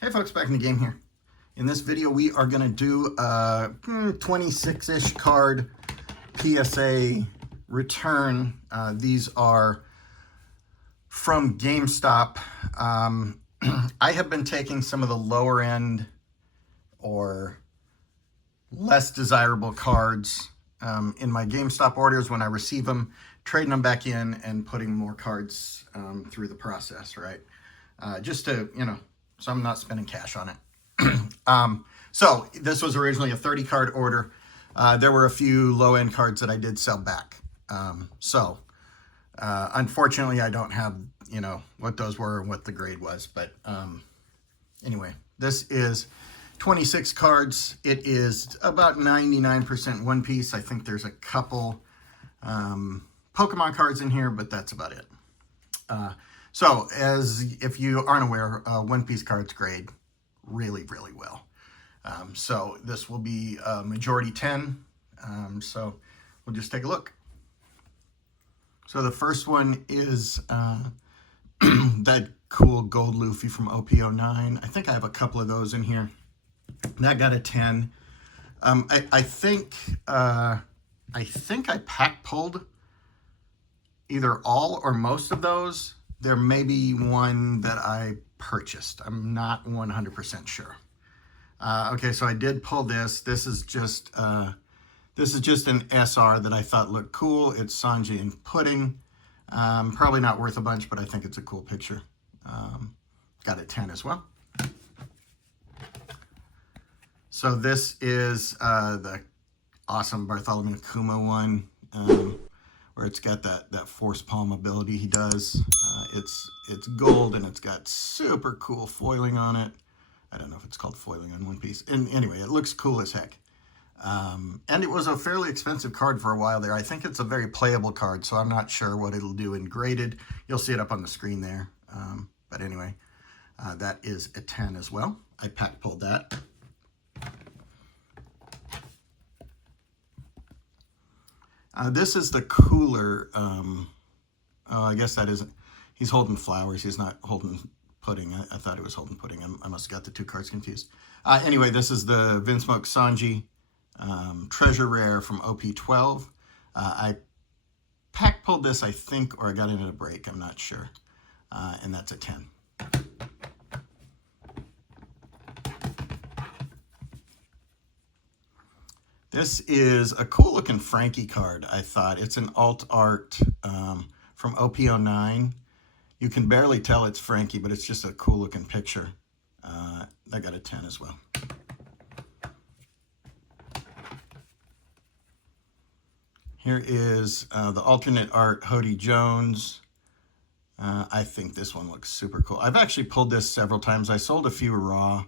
Hey folks, back in the game here. In this video, we are going to do a 26-ish card PSA return. These are from GameStop. I have been taking some of the lower end or less desirable cards in my GameStop orders when I receive them, trading them back in and putting more cards through the process, right? Just to, so I'm not spending cash on it. So this was originally a 30 card order. There were a few low end cards that I did sell back. Unfortunately I don't have, what those were and what the grade was, but anyway, this is 26 cards. It is about 99% One Piece. I think there's a couple Pokemon cards in here, but that's about it. So, as if you aren't aware, One Piece cards grade really, really well. So this will be majority 10. So we'll just take a look. So the first one is that cool gold Luffy from OP09. I think I have a couple of those in here. That got a 10. I think I pack pulled either all or most of those. There may be one that I purchased. I'm not 100% sure. Okay, so I did pull this. This is just an SR that I thought looked cool. It's Sanji and Pudding. Probably not worth a bunch, but I think it's a cool picture. Got a 10 as well. So this is the awesome Bartholomew Kuma one, where it's got that force palm ability he does. It's gold and it's got super cool foiling on it. I don't know if it's called foiling on One Piece. And anyway, it looks cool as heck. And it was a fairly expensive card for a while there. I think it's a very playable card, so I'm not sure what it'll do in graded. You'll see it up on the screen there. But anyway, that is a 10 as well. I pack pulled that. This is the cooler, I guess that isn't, he's holding flowers, he's not holding Pudding. I thought it was holding Pudding. I must have got the two cards confused. Anyway, this is the Vinsmoke Sanji Treasure Rare from OP12. I pack pulled this, I think, or I got it at a break, I'm not sure. And that's a 10. This is a cool looking Frankie card, I thought. It's an alt art from OP09. You can barely tell it's Frankie, but it's just a cool looking picture. I got a 10 as well. Here is the alternate art Hody Jones. I think this one looks super cool. I've actually pulled this several times. I sold a few raw.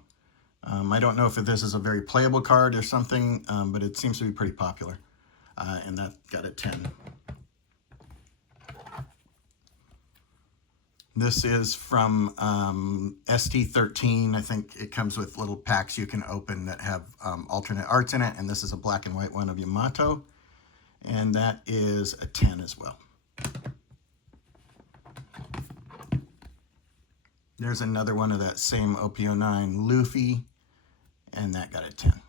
I don't know if this is a very playable card or something, but it seems to be pretty popular. And that got a 10. This is from ST13. I think it comes with little packs you can open that have alternate arts in it. And this is a black and white one of Yamato. And that is a 10 as well. There's another one of that same OP09 Luffy. And that got a 10.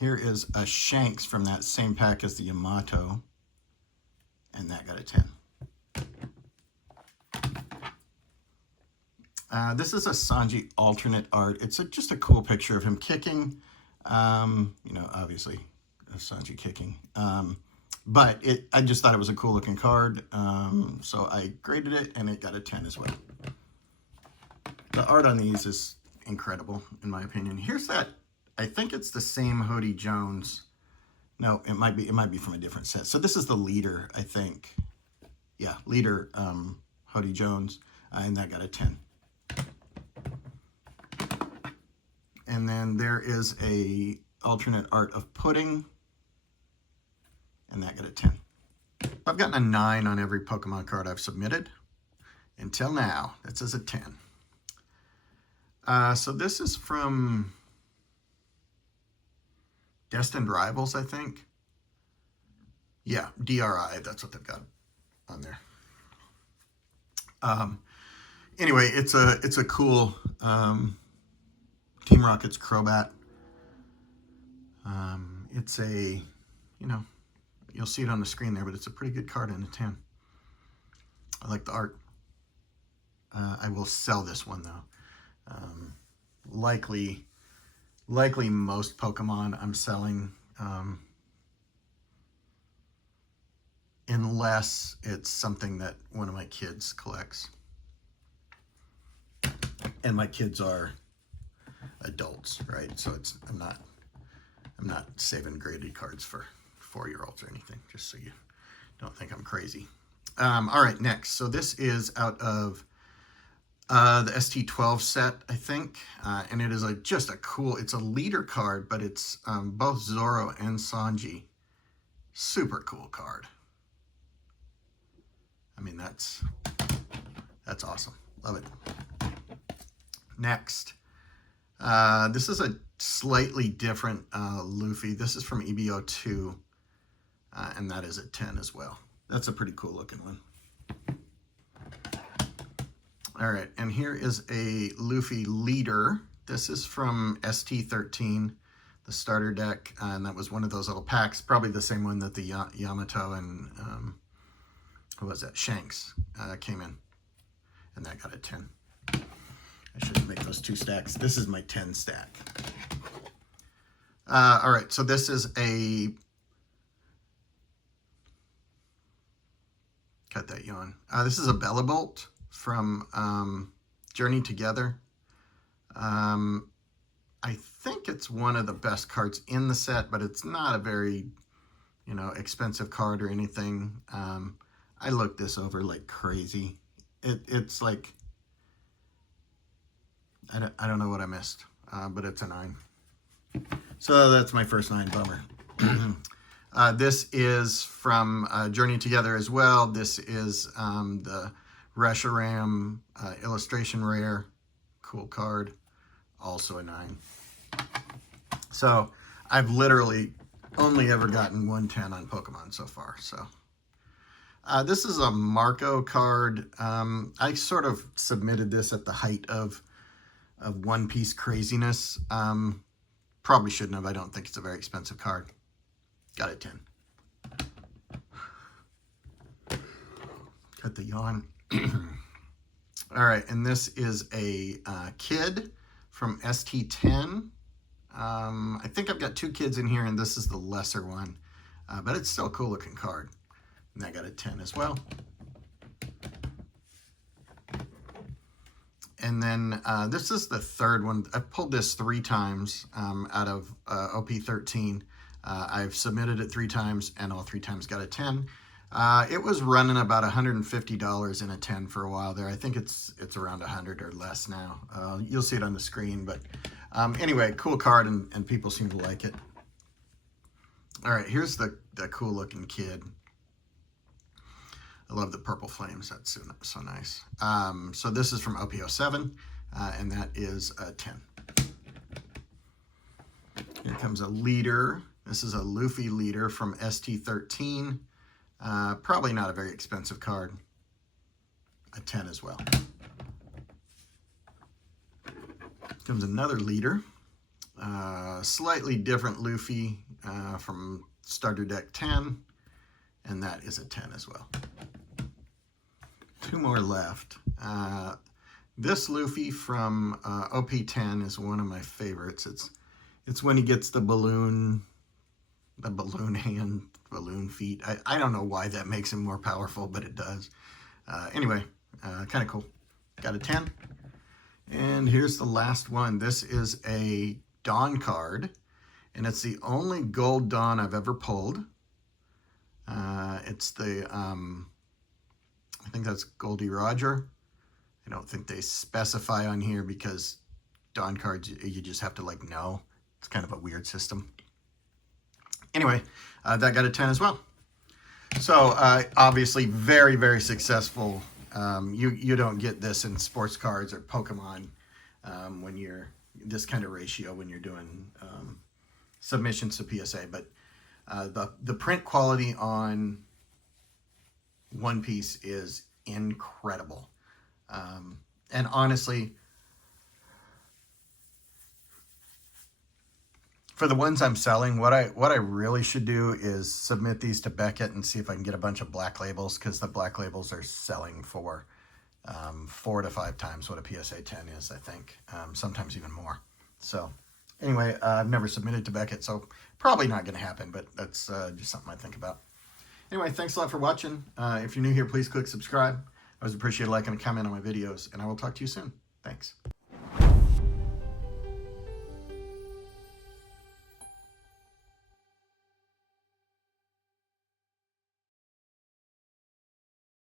Here is a Shanks from that same pack as the Yamato. And that got a 10. This is a Sanji alternate art. It's just a cool picture of him kicking. Obviously, of Sanji kicking. But I just thought it was a cool looking card. So I graded it and it got a 10 as well. The art on these is incredible, in my opinion. Here's that, I think it's the same Hody Jones. No, it might be from a different set. So this is the leader, I think. Yeah, leader Hody Jones, and that got a 10. And then there is a alternate art of Pudding, and that got a 10. I've gotten a 9 on every Pokemon card I've submitted until now. That says a 10. So this is from Destined Rivals, I think. Yeah, DRI, that's what they've got on there. Anyway, it's a cool Team Rocket's Crobat. It's a, you know, you'll see it on the screen there, but it's a pretty good card in a 10. I like the art. I will sell this one though. Likely most Pokemon I'm selling, unless it's something that one of my kids collects. And my kids are adults, right? So I'm not saving graded cards for 4-year-olds or anything, just so you don't think I'm crazy. All right, next. So this is out of the ST12 set, I think, and it is just a cool, it's a leader card, but it's both Zoro and Sanji. Super cool card. I mean, that's awesome. Love it. Next, this is a slightly different Luffy. This is from EBO2, and that is a 10 as well. That's a pretty cool looking one. All right, and here is a Luffy leader. This is from ST13, the starter deck, and that was one of those little packs, probably the same one that the Yamato and, who was that, Shanks came in, and that got a 10. I should make those 2 stacks. This is my 10 stack. All right, so this is a, cut that yawn. This is a Bellabolt from Journey Together. I think it's one of the best cards in the set, but it's not a very, you know, expensive card or anything. I looked this over like crazy. It's like, I don't know what I missed, but it's a 9. So that's my first 9, bummer. This is from Journey Together as well. This is the Reshiram illustration rare. Cool card. Also a 9. So I've literally only ever gotten 110 on Pokemon so far. So this is a Marco card. I sort of submitted this at the height of One Piece craziness. Probably shouldn't have. I don't think it's a very expensive card. Got a 10. Cut the yawn. All right, and this is a kid from ST10. I think I've got 2 kids in here, and this is the lesser one. But it's still a cool looking card. And I got a 10 as well. And then this is the third one. I've pulled this 3 times out of OP13. I've submitted it 3 times, and all 3 times got a 10. It was running about $150 in a 10 for a while there. I think it's around 100 or less now. You'll see it on the screen, but anyway, cool card, and people seem to like it. All right, here's the cool looking kid. I love the purple flames. That's so nice. So this is from OP07, and that is a 10. Here comes a leader. This is a Luffy leader from ST13. Probably not a very expensive card. A 10 as well. Comes another leader. Slightly different Luffy from starter deck 10, and that is a 10 as well. 2 more left. This Luffy from OP10 is one of my favorites. It's when he gets the balloon hand, balloon feet. I don't know why that makes him more powerful, but it does. Anyway, kind of cool. Got a 10. And here's the last one. This is a Dawn card, and it's the only gold Dawn I've ever pulled. It's the, I think that's Goldie Roger. I don't think they specify on here because Dawn cards, you just have to like know. It's kind of a weird system. Anyway, that got a 10 as well. So obviously very, very successful. You don't get this in sports cards or Pokemon when you're this kind of ratio when you're doing submissions to PSA. But the print quality on One Piece is incredible. And honestly, for the ones I'm selling, what I really should do is submit these to Beckett and see if I can get a bunch of black labels, because the black labels are selling for 4 to 5 times what a PSA 10 is, I think, sometimes even more. So anyway, I've never submitted to Beckett, so probably not going to happen, but that's just something I think about. Anyway, thanks a lot for watching. If you're new here, please click subscribe. I always appreciate a like and a comment on my videos, and I will talk to you soon. Thanks.